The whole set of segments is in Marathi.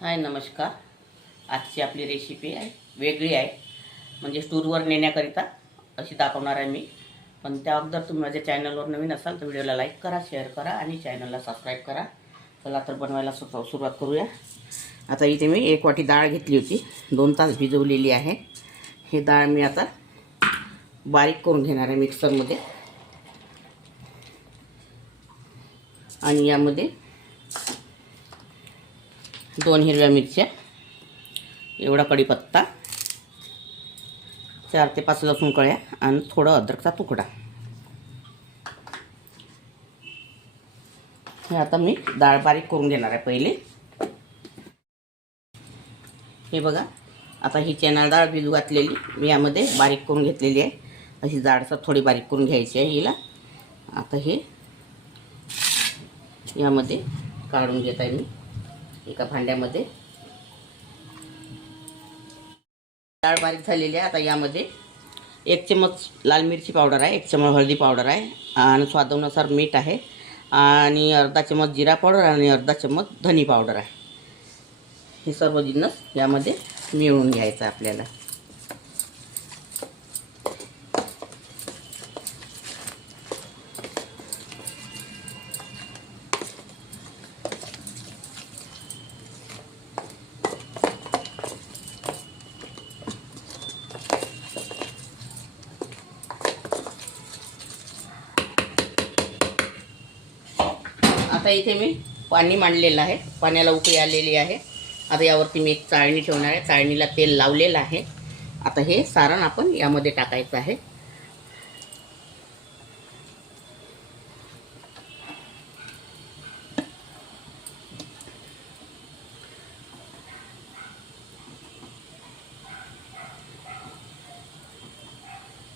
हाय नमस्कार. आजची आपली रेसिपी आहे वेगळी आहे, म्हणजे टूरवर नेण्याकरिता अशी दाखवणार आहे मी. पण त्या अगोदर तुम्ही माझ्या चॅनलवर नवीन असाल तर व्हिडिओला लाईक करा, शेअर करा आणि चॅनलला सबस्क्राईब करा. चला तर बनवायला सुरुवात करूया. आता इथे मी 1 वाटी डाळ घेतली होती, 2 तास भिजवलेली आहे. ही डाळ मी आता बारीक करून घेणार आहे मिक्सरमध्ये. आणि यामध्ये 2 हिरव्या मिरच्या, एवढा कढीपत्ता, 4 ते 5 लसूण कळ्या आणि थोडं अद्रकचा तुकडा. हे आता मी डाळ बारीक करून घेणार आहे पहिले. हे बघा, आता ही चणा डाळ भिजू घातलेली मी यामध्ये बारीक करून घेतलेली आहे. अशी जाडसर थोडी बारीक करून घ्यायची आहे हिला. आता हे यामध्ये काढून घेत आहे मी एका भांड्यामध्ये. डाळ बारीक झालेली आहे. आता यामध्ये 1 चमच लाल मिरची पावडर आहे, 1 चमच हळदी पावडर आहे आणि स्वादानुसार मीठ आहे आणि अर्धा चमच जिरा पावडर आणि अर्धा चमच धनी पावडर आहे. हे सर्व जिन्नस यामध्ये मिळवून घ्यायचं आपल्याला. आता इथे मी पाणी मांडलेलं आहे, पाण्याला उकळी आलेली आहे. आता यावरती मी एक चाळणी ठेवणार आहे, चाळणीला तेल लावलेलं आहे. आता हे सारण आपण यामध्ये टाकायचं आहे.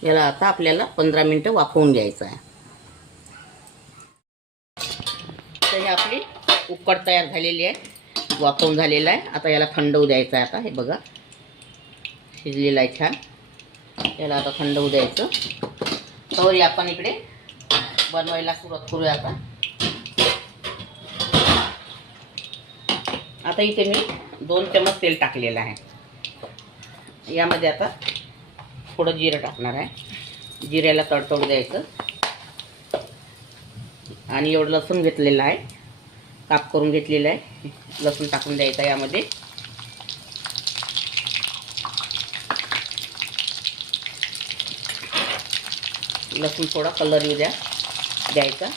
याला आता आपल्याला 15 मिनिटं वाफवून घ्यायचं आहे. तर ही आपली उकड तयार झालेली आहे, वाफवून झालेला आहे. आता याला थंड होऊ द्यायचं आहे. आता हे बघा शिजलेलं आहे छान. याला आता थंड होऊ द्यायचं. तर आपण इकडे बनवायला सुरुवात करूया. आता इथे मी 2 चमच तेल टाकलेलं आहे. यामध्ये आता थोडं जिरं टाकणार आहे. जिऱ्याला तडतडू द्यायचं. आणि एवढं लसूण घेतलेलं आहे, काप करून घेतलेलं आहे. लसूण टाकून द्यायचं यामध्ये. लसूण थोडा कलर येऊ द्यायचा.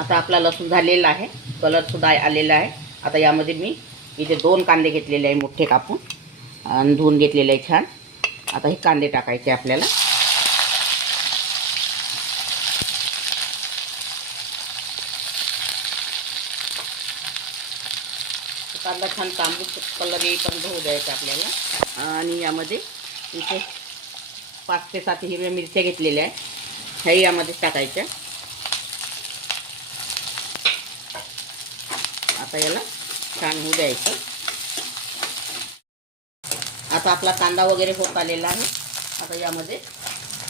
आता आपला लसूण झालेला आहे, कलर सुद्धा आलेला आहे. आता यामध्ये मी इथे 2 कांदे घेतलेले आहे मोठे कापून आणि धुवून घेतलेले आहे छान. आता हे कांदे टाकायचे आपल्याला. कांदा छान तांबूस कलर येईपर्यंत होऊ द्यायचा आपल्याला. आणि यामध्ये इथे 5 ते 7 हिरव्या मिरच्या घेतलेल्या आहे, ह्याही यामध्ये टाकायच्या. आता याला छान होऊ द्यायचं. आता आपला कांदा वगैरे होत आलेला आहे. आता यामध्ये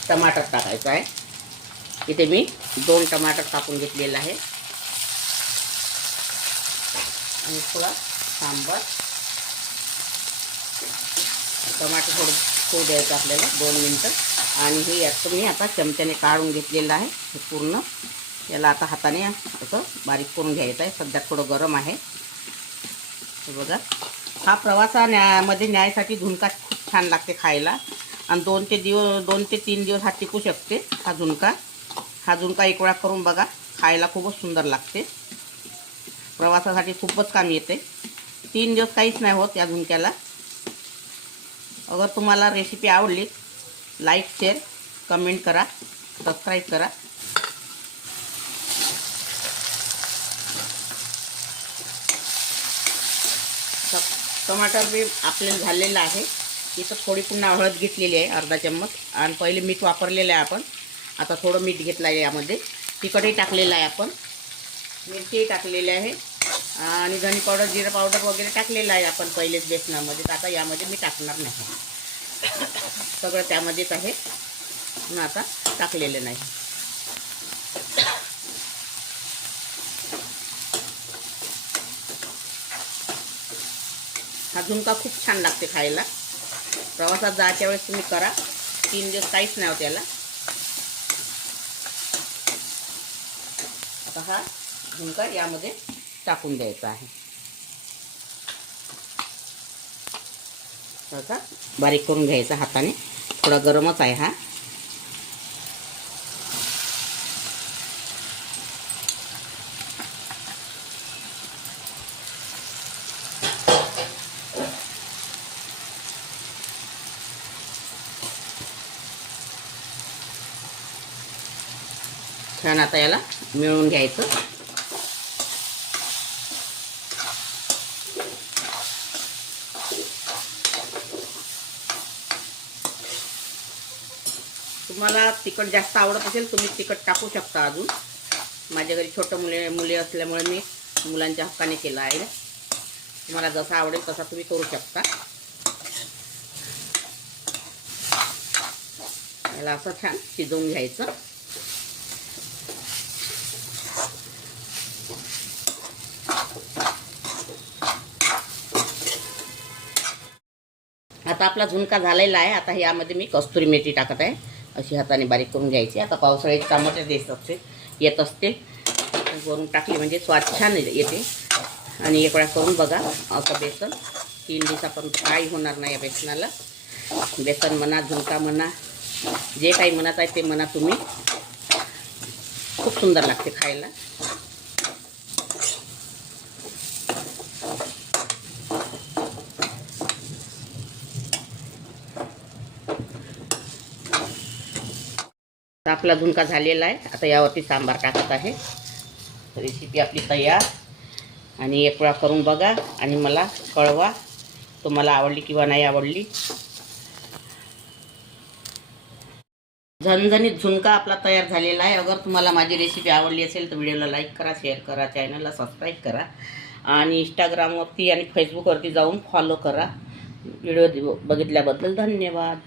टमाटर टाकायचं आहे. इथे मी 2 टमाटर कापून घेतलेला आहे आणि थोडा सांबार. टमाटर थोडं होऊ द्यायचं आपल्याला 2 मिनटं. आणि हे याचं मी आता चमच्याने काढून घेतलेलं आहे हे पूर्ण. याला आता हाताने असं बारीक करून घ्यायचं आहे. सध्या थोडं गरम आहे. हे बघा, हा प्रवासामध्ये न्यायसाठी झुणका खूप छान लागते खायला. आणि 2 ते 3 दिवस हा टिकू शकते हा झुणका. हा झुणका 1 वेळा करून बघा, खायला खूपच सुंदर लागते. प्रवासासाठी खूपच काम येते. 3 दिवस काहीच नाही होत या झुणक्याला. अगर तुम्हाला रेसिपी आवडली लाईक, शेअर, कमेंट करा, सबस्क्राईब करा. टमाटर बी आपल्याला झालेलं आहे. इथं थोडी पुन्हा हळद घेतलेली आहे अर्धा चम्मच. आणि पहिले मीठ वापरलेलं आहे आपण. आता थोडं मीठ घेतलं आहे यामध्ये. तिखटही टाकलेलं आहे आपण, मिरची टाकलेली आहे आणि धनी पावडर जिरा पावडर वगैरे टाकलेलं आहे आपण पहिलेच बेसनामध्ये. तर आता यामध्ये मी टाकणार नाही, सगळं त्यामध्येच आहे म्हणून आता टाकलेलं नाही. हा झुणका खूप छान लागते खायला. प्रवासात जायच्या वेळेस तुम्ही करा, 3 दिवस काहीच नाही होत याला. आता हा झुणका यामध्ये टाकून द्यायचा आहे. आता बारीक करून घ्यायचा हाताने, थोडा गरमच आहे हा. छान आता याला मिळून घ्यायचं. तुम्हाला तिखट जास्त आवडत असेल तुम्ही तिखट टाकू शकता अजून. माझ्या घरी छोटं मुले असल्यामुळे मी मुलांच्या हक्काने केला आहे. तुम्हाला जसा आवडेल तसा तुम्ही करू शकता. याला असं छान शिजवून घ्यायचं. आता आपला झुणका झालेला आहे. आता यामध्ये मी कस्तुरी मेथी टाकत आहे. अशी हाताने बारीक करून घ्यायची. आता पावसाळ्यात टमाटे येत असते, वरून टाकली म्हणजे स्वाद छान येते. आणि एक वेळा करून बघा असं बेसन. 3 दिवसापर्यंत काही होणार नाही या बेसनाला. बेसन म्हणा, झुणका म्हणा, जे काही म्हणत आहे ते म्हणा तुम्ही, खूप सुंदर लागते खायला. आपला झुणका झालेला आहे. आता यावरती सांबार टाकत आहे. रेसिपी आपली तयार. आणि एक वेळा करून बघा आणि मला कळवा तुम्हाला आवडली किंवा नाही आवडली. झणझणीत झुणका आपला तयार झालेला आहे. अगर तुम्हाला माझी रेसिपी आवडली असेल तर व्हिडिओला लाईक करा, शेअर करा, चॅनलला सबस्क्राईब करा आणि इंस्टाग्रामवरती आणि फेसबुकवरती जाऊन फॉलो करा. व्हिडिओ बघितल्याबद्दल धन्यवाद.